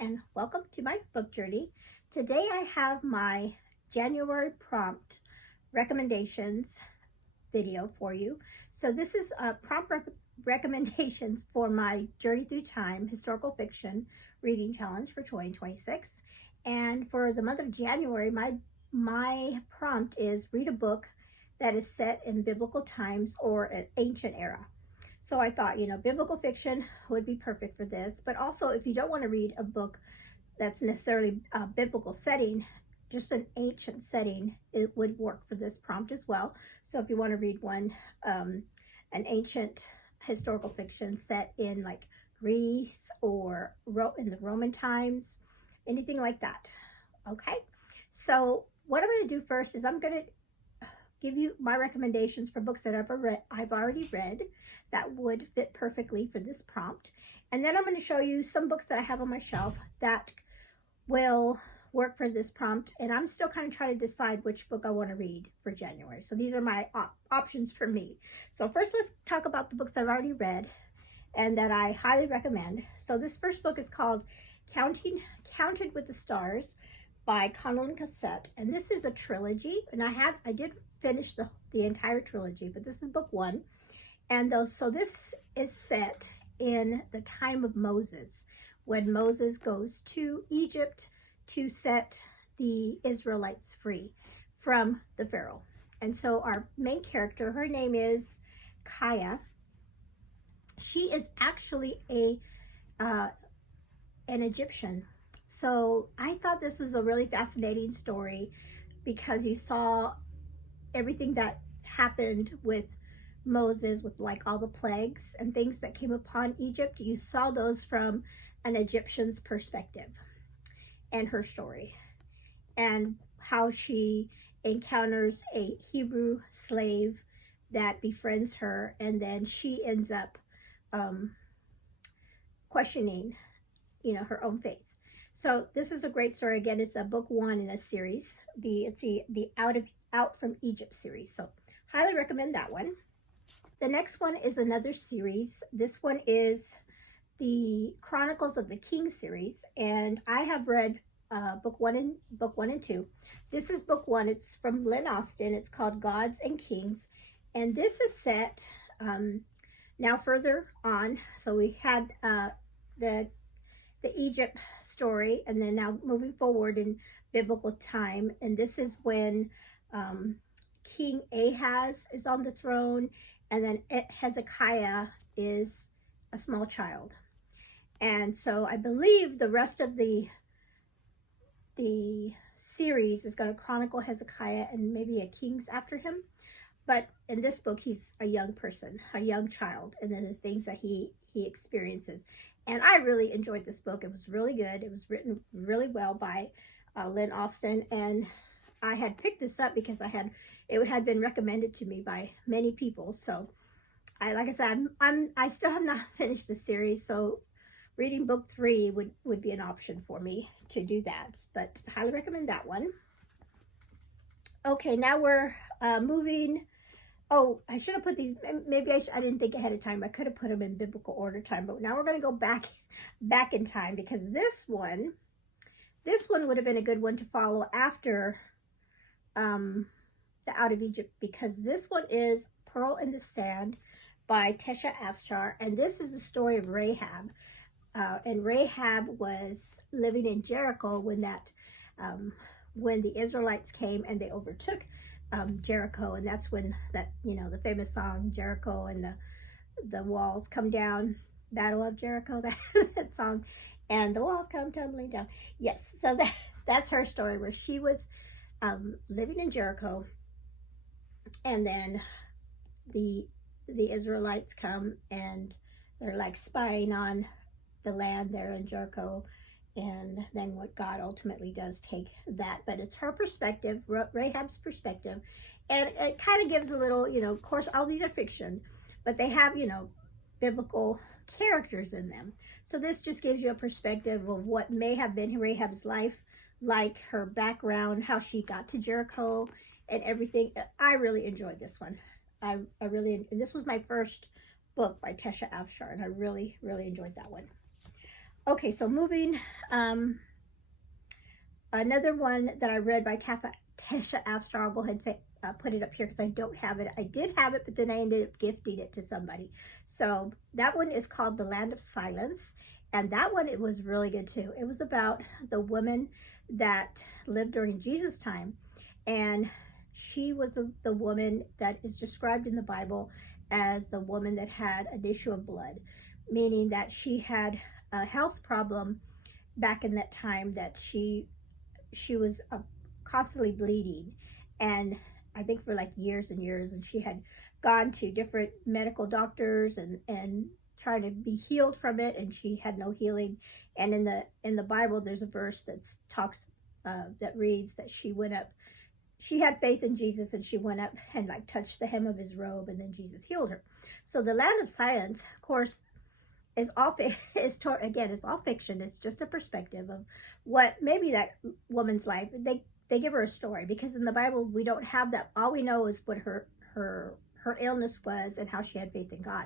and welcome to my book journey. Today I have my January prompt recommendations video for you. So this is prompt recommendations for my Journey Through Time historical fiction reading challenge for 2026. And for the month of January, my prompt is read a book that is set in biblical times or an ancient era. So I thought, biblical fiction would be perfect for this, but also if you don't want to read a book that's necessarily a biblical setting, just an ancient setting, it would work for this prompt as well. So if you want to read one, an ancient historical fiction set in like Greece or in the Roman times, anything like that. Okay, so what I'm going to do first is I'm going to give you my recommendations for books that I've already read that would fit perfectly for this prompt. And then I'm going to show you some books that I have on my shelf that will work for this prompt. And I'm still kind of trying to decide which book I want to read for January. So these are my options for me. So first, let's talk about the books I've already read and that I highly recommend. So this first book is called Counted with the Stars by Connell Cassette. And this is a trilogy. And I did finish the entire trilogy, but this is book one. And so this is set in the time of Moses, when Moses goes to Egypt to set the Israelites free from the Pharaoh. And so our main character, her name is Kaya. She is actually an Egyptian. So I thought this was a really fascinating story because you saw everything that happened with Moses, with like all the plagues and things that came upon Egypt. You saw those from an Egyptian's perspective and her story, and how she encounters a Hebrew slave that befriends her, and then she ends up questioning, her own faith. So this is a great story. Again, it's a book one in a series. It's the Out from Egypt series. So highly recommend that one. The next one is another series. This one is the Chronicles of the King series, and I have read book one and two. This is book one. It's from Lynn Austin. It's called Gods and Kings, and this is set now further on. So we had the Egypt story, and then now moving forward in biblical time, and this is when King Ahaz is on the throne, and then Hezekiah is a small child. And so I believe the rest of the series is going to chronicle Hezekiah and maybe a kings after him. But in this book, he's a young person, a young child, and then the things that he experiences. And I really enjoyed this book. It was really good. It was written really well by Lynn Austin, and I had picked this up because it had been recommended to me by many people. So like I said, I still have not finished the series, so reading book three would be an option for me to do that, but I highly recommend that one. Okay, now we're moving. Oh, I should have put these, maybe I didn't think ahead of time. I could have put them in biblical order time, but now we're going to go back in time, because this one would have been a good one to follow after the Out of Egypt, because this one is Pearl in the Sand by Tesha Afshar, and this is the story of Rahab. And Rahab was living in Jericho when the Israelites came and they overtook Jericho, and that's when the famous song Jericho and the walls come down, Battle of Jericho, that song, and the walls come tumbling down. Yes, so that's her story, where she was living in Jericho, and then the Israelites come and they're like spying on the land there in Jericho, and then what God ultimately does take that. But it's her perspective, Rahab's perspective, and it kind of gives a little, of course all these are fiction, but they have, biblical characters in them. So this just gives you a perspective of what may have been Rahab's life, like her background, how she got to Jericho and everything. I really enjoyed this one. And this was my first book by Tesha Afshar, and I really, really enjoyed that one. Okay, so moving, another one that I read by Tasha Afshar. I'll go ahead and say, put it up here because I don't have it. I did have it, but then I ended up gifting it to somebody. So that one is called The Land of Silence. And that one, it was really good too. It was about the woman that lived during Jesus' time. And she was the woman that is described in the Bible as the woman that had an issue of blood, meaning that she had a health problem back in that time, that she was constantly bleeding, and I think for like years and years, and she had gone to different medical doctors and trying to be healed from it, and she had no healing. And in the Bible, there's a verse that talks that reads that she had faith in Jesus, and she went up and like touched the hem of his robe, and then Jesus healed her. So the Land of Silence, of course, is all again, it's all fiction. It's just a perspective of what maybe that woman's life. They give her a story, because in the Bible we don't have that. All we know is what her illness was and how she had faith in God,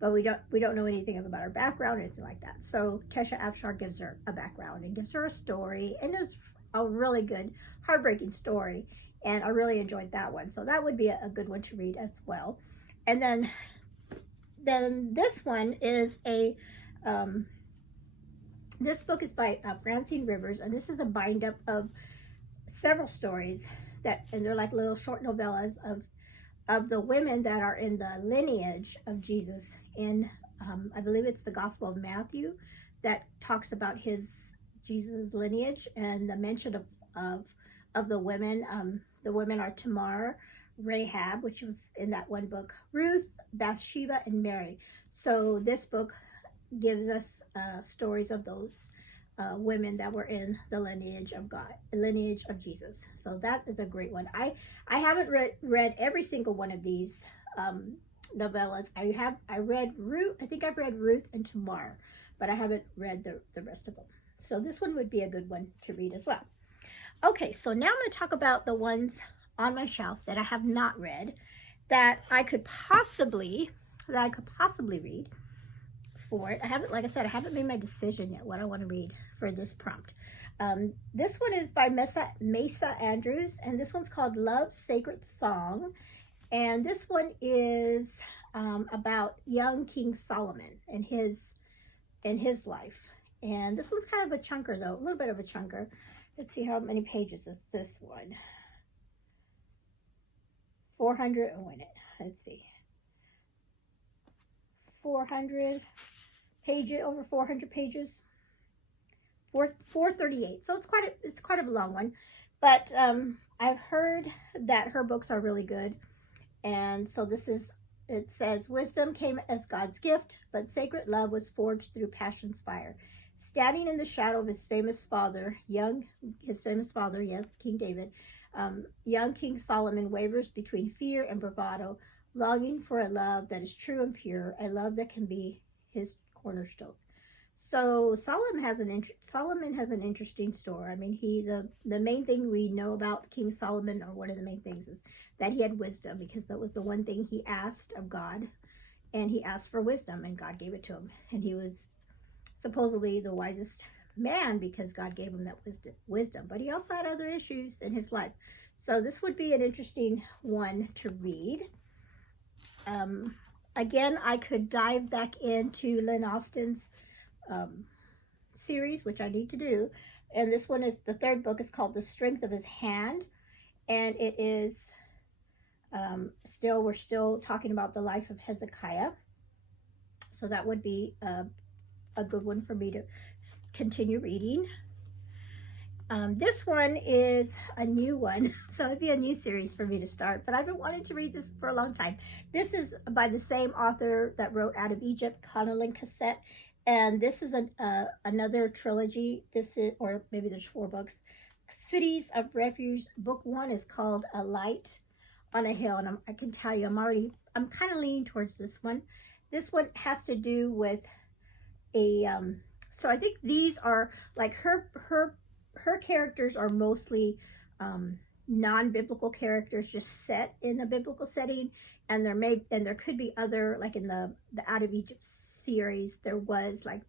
but we don't know anything about her background or anything like that. So Tasha Afshar gives her a background and gives her a story, and it's a really good, heartbreaking story, and I really enjoyed that one. So that would be a good one to read as well. And then this one is this book is by Francine Rivers, and this is a bind up of several stories and they're like little short novellas of the women that are in the lineage of Jesus. In I believe it's the Gospel of Matthew that talks about Jesus' lineage, and the mention of the women. The women are Tamar, Rahab, which was in that one book, Ruth, Bathsheba, and Mary. So this book gives us stories of those women that were in the lineage of God, lineage of Jesus. So that is a great one. I haven't read every single one of these novellas. I read Ruth. I think I've read Ruth and Tamar, but I haven't read the rest of them. So this one would be a good one to read as well. Okay, so now I'm going to talk about the ones on my shelf that I have not read, that I could possibly read for it. Like I said, I haven't made my decision yet what I want to read for this prompt. This one is by Mesa Andrews, and this one's called Love's Sacred Song. And this one is about young King Solomon and his life. And this one's kind of a chunker, though, a little bit of a chunker. Let's see, how many pages is this one? 400, oh, wait, let's see. 400 pages, over 400 pages. 438. So it's quite a long one. But I've heard that her books are really good. And so it says, wisdom came as God's gift, but sacred love was forged through passion's fire. Standing in the shadow of his famous father, yes, King David, young King Solomon wavers between fear and bravado, longing for a love that is true and pure, a love that can be his cornerstone. So Solomon has an interesting story. I mean, the main thing we know about King Solomon, or one of the main things, is that he had wisdom, because that was the one thing he asked of God, and he asked for wisdom, and God gave it to him. And he was supposedly the wisest man because God gave him that wisdom. But he also had other issues in his life. So this would be an interesting one to read. Again, I could dive back into Lynn Austin's series, which I need to do. And this one is, the third book is called The Strength of His Hand. And it is we're still talking about the life of Hezekiah. So that would be a good one for me to continue reading. This one is a new one, so it'd be a new series for me to start, but I've been wanting to read this for a long time. This is by the same author that wrote Out of Egypt, Connellan Cassette, and this is another trilogy. This is, or maybe there's 4 books. Cities of Refuge. Book 1 is called A Light on a Hill, and I can tell you, I'm kind of leaning towards this one. This one has to do with so I think these are like her characters are mostly non-biblical characters, just set in a biblical setting, and there could be other, like in the Out of Egypt series, there was like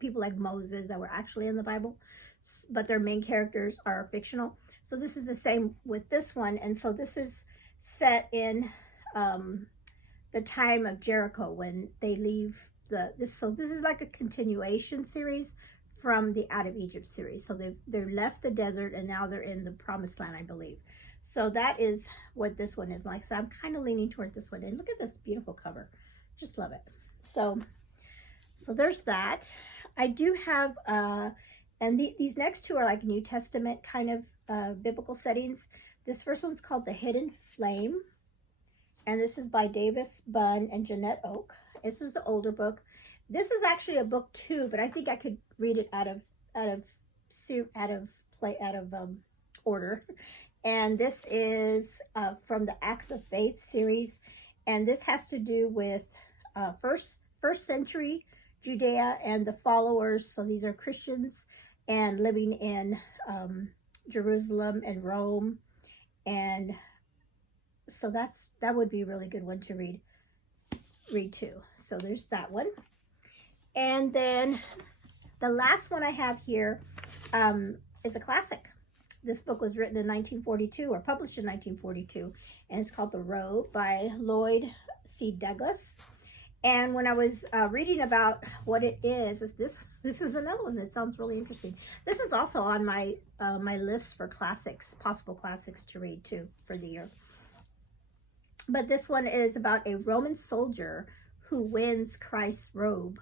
people like Moses that were actually in the Bible, but their main characters are fictional. So this is the same with this one. And so this is set in the time of Jericho when they leave so this is like a continuation series from the Out of Egypt series. So they're left the desert and now they're in the promised land, I believe. So that is what this one is like. So I'm kind of leaning toward this one. And look at this beautiful cover. Just love it. So there's that. I do have, and these next two are like New Testament kind of biblical settings. This first one's called The Hidden Flame. And this is by Davis Bunn and Jeanette Oak. This is the older book. This is actually a book too, but I think I could read it out of order. And this is from the Acts of Faith series, and this has to do with first century Judea and the followers. So these are Christians and living in Jerusalem and Rome, and so that would be a really good one to read too. So there's that one. And then the last one I have here is a classic. This book was written in 1942 or published in 1942, and it's called The Robe by Lloyd C. Douglas. And when I was reading about what it is this is another one that sounds really interesting. This is also on my my list for classics, possible classics to read too for the year. But this one is about a Roman soldier who wins Christ's robe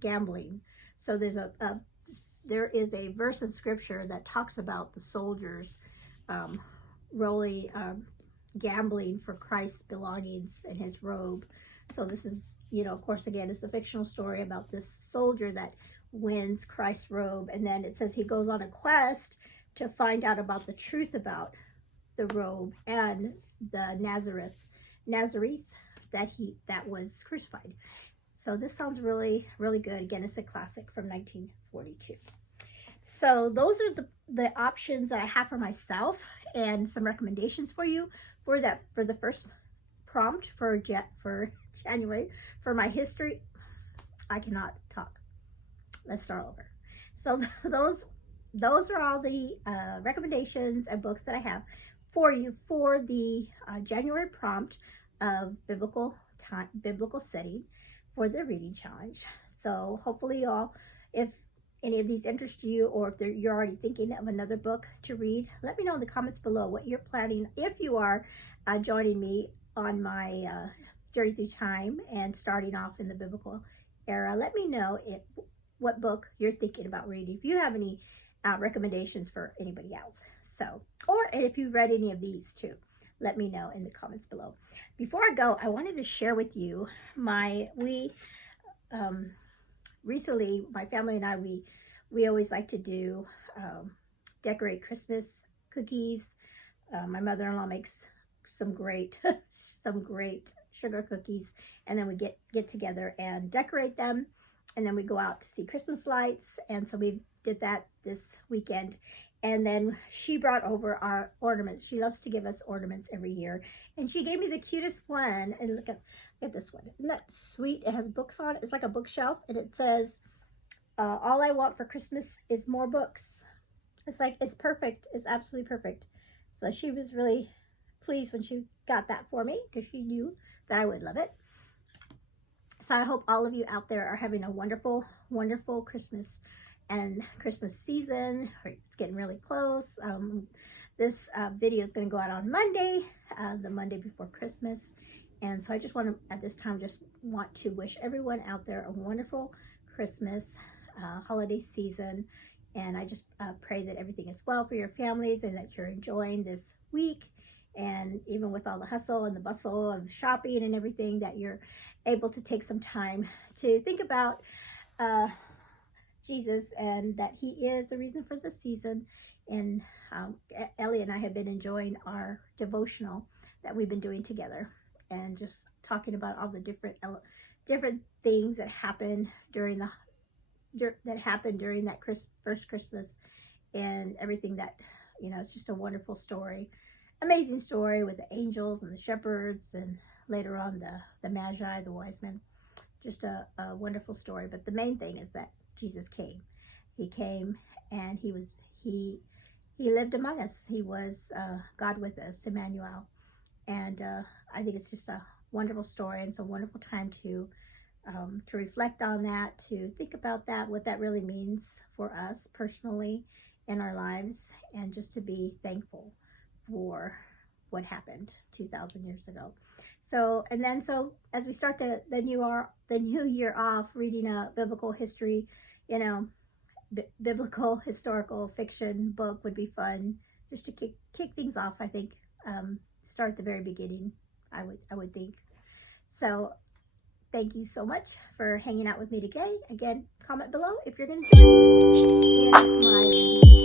gambling. So there is a verse in scripture that talks about the soldiers gambling for Christ's belongings and his robe. So this is, of course, again, it's a fictional story about this soldier that wins Christ's robe. And then it says he goes on a quest to find out about the truth about the robe and the Nazareth that was crucified. So this sounds really, really good. Again, it's a classic from 1942. So those are the options that I have for myself and some recommendations for you for the first prompt for January. For my history, I cannot talk. Let's start over. So those are all the recommendations and books that I have for you for the January prompt of biblical setting for the reading challenge. So hopefully y'all, if any of these interest you, or if you're already thinking of another book to read, let me know in the comments below what you're planning. If you are joining me on my journey through time and starting off in the biblical era, let me know what book you're thinking about reading. If you have any recommendations for anybody else. So, or if you've read any of these too, let me know in the comments below. Before I go, I wanted to share with you recently, my family and I, we always like to do decorate Christmas cookies. My mother-in-law makes some great sugar cookies, and then we get together and decorate them, and then we go out to see Christmas lights. And so we did that this weekend. And then she brought over our ornaments. She loves to give us ornaments every year. And she gave me the cutest one. And look at this one. Isn't that sweet? It has books on it. It's like a bookshelf. And it says, all I want for Christmas is more books. It's perfect. It's absolutely perfect. So she was really pleased when she got that for me, because she knew that I would love it. So I hope all of you out there are having a wonderful, wonderful Christmas and Christmas season. It's getting really close. This video is going to go out on Monday, the Monday before Christmas. And so I just want to, at this time, just want to wish everyone out there a wonderful Christmas holiday season. And I just pray that everything is well for your families and that you're enjoying this week. And even with all the hustle and the bustle of shopping and everything, that you're able to take some time to think about Jesus, and that he is the reason for the season. And Ellie and I have been enjoying our devotional that we've been doing together, and just talking about all the different things that happened during that first Christmas, and everything that, it's just a wonderful story, amazing story with the angels and the shepherds, and later on the Magi, the wise men. Just a wonderful story. But the main thing is that Jesus came. He came, and he lived among us. He was God with us, Emmanuel. And I think it's just a wonderful story, and it's a wonderful time to reflect on that, to think about that, what that really means for us personally in our lives, and just to be thankful for what happened 2,000 years ago. So, and then so as we start the new year off, reading a biblical history, you know, biblical historical fiction book would be fun, just to kick things off. I think start at the very beginning. I would think so. Thank you so much for hanging out with me today. Again, comment below if you're going to join me in my